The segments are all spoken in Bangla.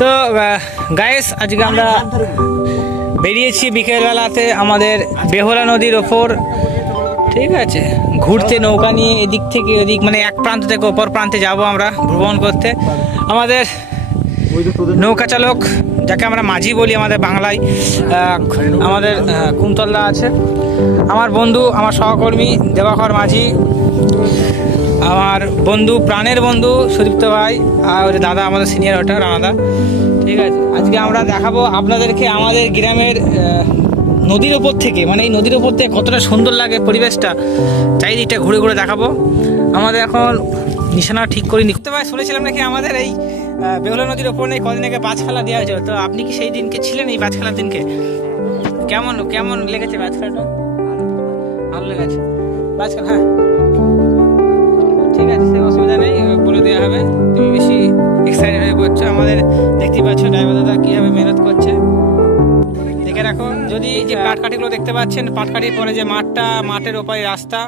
তো গায়েস আজকে আমরা বেরিয়েছি বিকেলবেলাতে আমাদের বেহলা নদীর ওপর। ঠিক আছে? ঘুরতে নৌকা নিয়ে এদিক থেকে এদিক মানে এক প্রান্ত থেকে অপর প্রান্তে যাব আমরা ভ্রমণ করতে। আমাদের নৌকা চালক, যাকে আমরা মাঝি বলি আমাদের বাংলায় আমাদের কুন্তলদা আছে। আমার বন্ধু, আমার সহকর্মী দেবাকর মাঝি। আমার বন্ধু, প্রাণের বন্ধু সুদীপ্ত ভাই আর দাদা আমাদের সিনিয়র ওটা, রানাদা। ঠিক আছে? আজকে আমরা দেখাবো আপনাদেরকে আমাদের গ্রামের নদীর ওপর থেকে মানে এই নদীর ওপর থেকে কতটা সুন্দর লাগে পরিবেশটা। চারিদিকটা ঘুরে ঘুরে দেখাবো। আমাদের এখন নিশানা ঠিক করে নিতে ভাই, শুনেছিলাম নাকি আমাদের এই বেহুলা নদীর ওপর নেই কদিন আগে বাজ খেলা দেওয়া হয়েছিল? তো আপনি কি সেই দিনকে ছিলেন, এই বাজ খেলার দিনকে? কেমন কেমন লেগেছে বাজ খেলাটা ভালো লেগেছে। বাজ খেলা হ্যাঁ। আছে সে অসুবিধা নেই বলে দেওয়া হবে। তুমি বেশি এক্সাইটেড হয়ে পড়ছো। আমাদের দেখতেই পাচ্ছ ড্রাইভার দাদা কীভাবে মেহনত করছে। দেখে রাখো, যদি যে পাটকাঠিগুলো দেখতে পাচ্ছেন পাটকাঠির পরে যে মাঠটা, মাঠের ওপারে রাস্তা,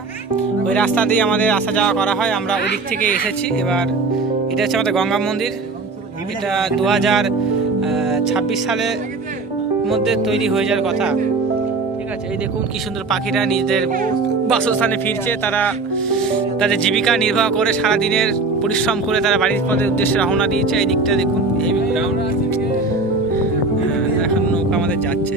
ওই রাস্তা দিয়ে আমাদের আসা যাওয়া করা হয়। আমরা ওই দিক থেকে এসেছি। এবার এটা হচ্ছে আমাদের গঙ্গা মন্দির। এটা দু হাজার ছাব্বিশ সালের মধ্যে তৈরি হয়ে যাওয়ার কথা। ঠিক আছে? এই দেখুন কি সুন্দর পাখিরা নিজেদের বাসস্থানে ফিরছে। তারা তাদের জীবিকা নির্বাহ করে সারাদিনের পরিশ্রম করে তারা বাড়ির পথের উদ্দেশ্যে রওনা দিয়েছে। এই দিকটা দেখুন, এই এখন নৌকা আমাদের যাচ্ছে।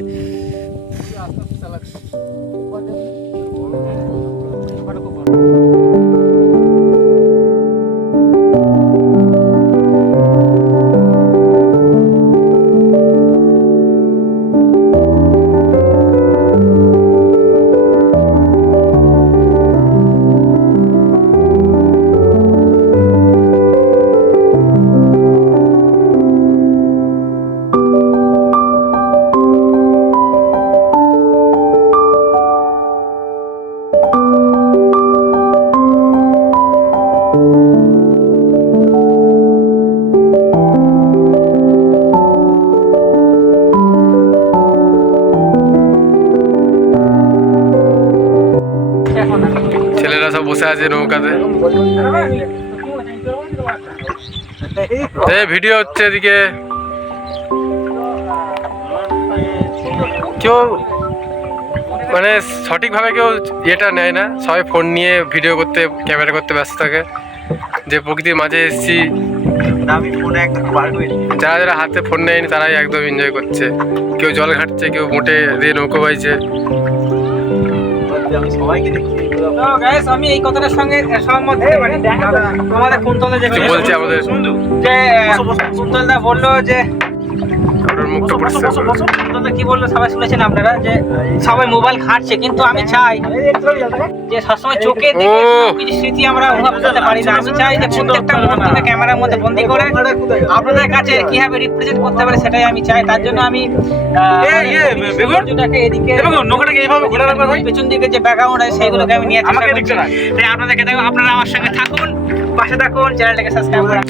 ছেলেরা সব বসে আছে নৌকাতে। ভিডিও হচ্ছে এদিকে। কেউ মানে সঠিকভাবে কেউ ইয়েটা নেয় না। সবাই ফোন নিয়ে ভিডিও করতে ক্যামেরা করতে ব্যস্ত থাকে। যে প্রকৃতির মাঝে এসেছি। যারা যারা হাতে ফোন নেয়নি, তারাই একদম এনজয় করছে। কেউ জল ঘাটছে, কেউ মোটে দিয়ে নৌকো বাইছে। আমি সবাইকে দেখছি তো গাইস আমি এই কথাটার সঙ্গে সহমত মানে কুন্তলে যে বলছে আমাদের যে কুন্তলদা বলল যে মুখটা পরিষ্কার করে। কি বলল সবাই শুনেছেন আপনারা যে সবাই মোবাইল ঘাটছে কিন্তু আমি চাই যে সবসময় চোখে দেখে কিছু স্মৃতি আমরা অনুভব করতে পারি না। আমি চাই যে প্রত্যেকটা মুহূর্তকে ক্যামেরার মধ্যে বন্দি করে আপনাদের কাছে কীভাবে রিপ্রেজেন্ট করতে পারে সেটাই আমি চাই। তার জন্য আমি সৌন্দর্যটাকে এদিকে পেছন দিকে যে ব্যাকগ্রাউন্ড আছে সেইগুলোকে আমি নিয়ে আপনাদেরকে দেখো আপনারা আমার সঙ্গে থাকুন পাশে থাকুন চ্যানেলটাকে সাবস্ক্রাইব করে